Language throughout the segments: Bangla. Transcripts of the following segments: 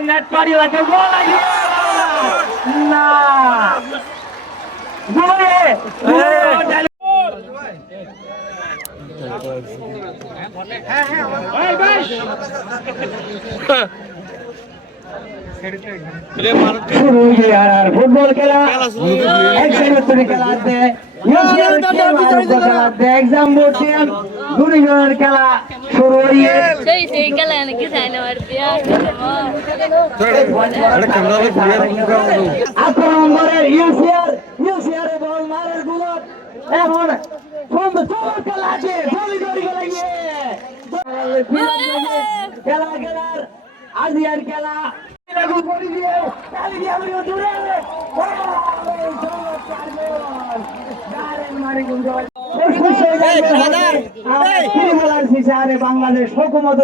নেট পারি লাগে না ফুটবল খেলা খেলাতে এক্সাম দুজনের খেলা শুরু হয়ে আক্রমণের ইউসিআর বল মারের গুলো এখন খেলা আছে খেলা খেলার আজিয়ার খেলা বাংলাদেশ হুকুমত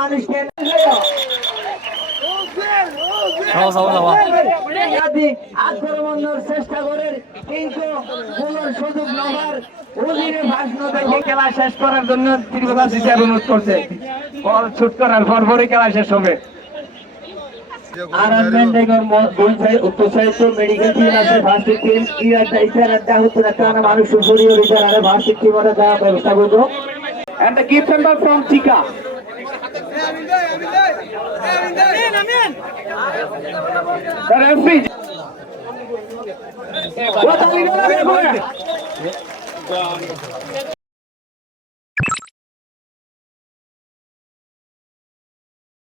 মানুষকে আক্রমণের চেষ্টা করে কিন্তু সুযোগ নেওয়ার খেলা শেষ করার জন্য ত্রিপুরা সিসি অনুরোধ করছে ছুট করার পরপরই খেলা শেষ হবে। And the gift member from Tika. The referee.